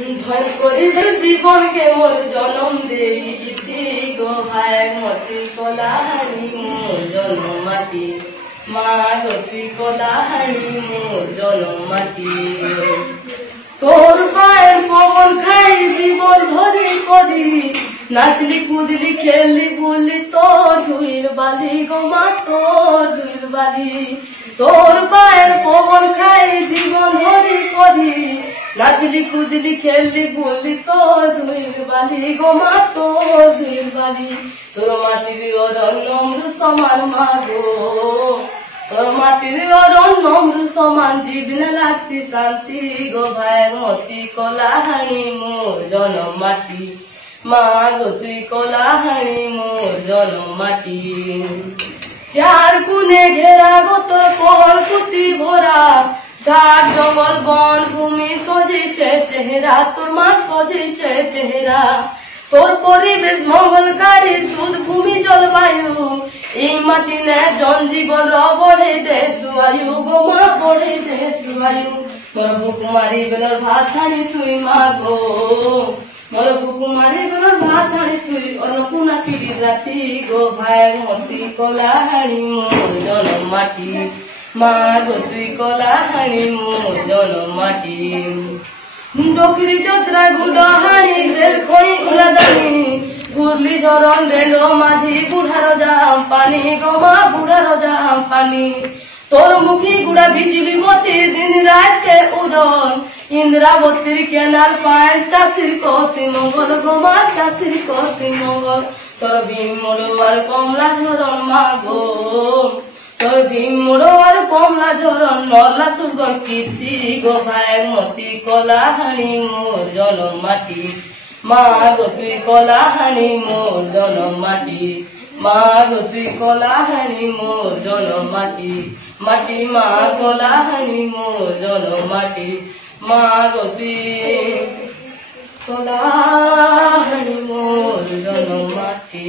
ধন করিবে জীবনকে মোর জনম দেই ইতি গো ভাই মতি কলাহানি মোর জনম মাটি মা গো তুই কলাহানি মোর জনম মাটি তোর পায়ের পবন খাই জীবন ধরি করি নাচলি কুদলি খেললি বললি তোর ধুইল বালি গো মা তোর ধুইল বালি তোর পায়ের পবন খাই জীবন ধরি করি নাচলি কুদলি খেললি বললি তোর ধুইল বালি গো মা তোর ধুইল বালি তোর মাটির অরণ্য অমৃত সমান মা গো তোর মাটির অরণ্য অমৃত সমান জীবনে লাগছি শান্তি গো ভাইয়ের মতি কলাহানি মোর জনম মাটি মা গো তুই কলাহানি মোর জনম মাটি চার গুণে ঘেরা গো তোর পরপুতি ভরা ঝাড় জঙ্গল বন ভূমি সজেছে চেহারা তোর মা সজেছে চেহারা তোর পরিবেশ মঙ্গলকারী শুদ্ধ ভূমি জলবায়ু এই মাটি নে জনজীবন বঢ়ে দেশ বায়ু গো মা বঢ়ে দেশ বায়ু মোর বুক মারি বেলর ভাত হানি তুই মা গো মোর বুক মারি বেলর ভাত হানি তুই অনকুনা পিড়ি রাতি গো ভাইয়ের মতি কলাহানি মোর জনম মাটি মা গো তুই কলাহানি মোর জনম মাটি ডকিরি চত্রা গুডহানি জেল খনি উলাদানি ঘুরলি ঝরন রেলো মাঝি বুড়ার জাম পানি গো মা বুড়ার জাম পানি তোর মুখী গুড়া বিজলি মতি দিন রাতে উদন ইন্দ্রাবতীর কেনাল পায় চাষির কষি মঙ্গল গো মা চাষির কষি মঙ্গল তোর ভীমড়ো আর কমলা ঝরন মা গো তোর ভীমড়ো আর কমলা ঝরন নরলা সুগর কীর্তি গো ভাইয়ের মতি কলাহানি মোর জনম মাটি মা গো তুই কলাহানি মোর জনম মাটি মা গো তুই কলাহানি মোর জনম মাটি মাটি মা কলাহানি মোর জনম মাটি মা গো তুই কলাহানি মোর জনম মাটি।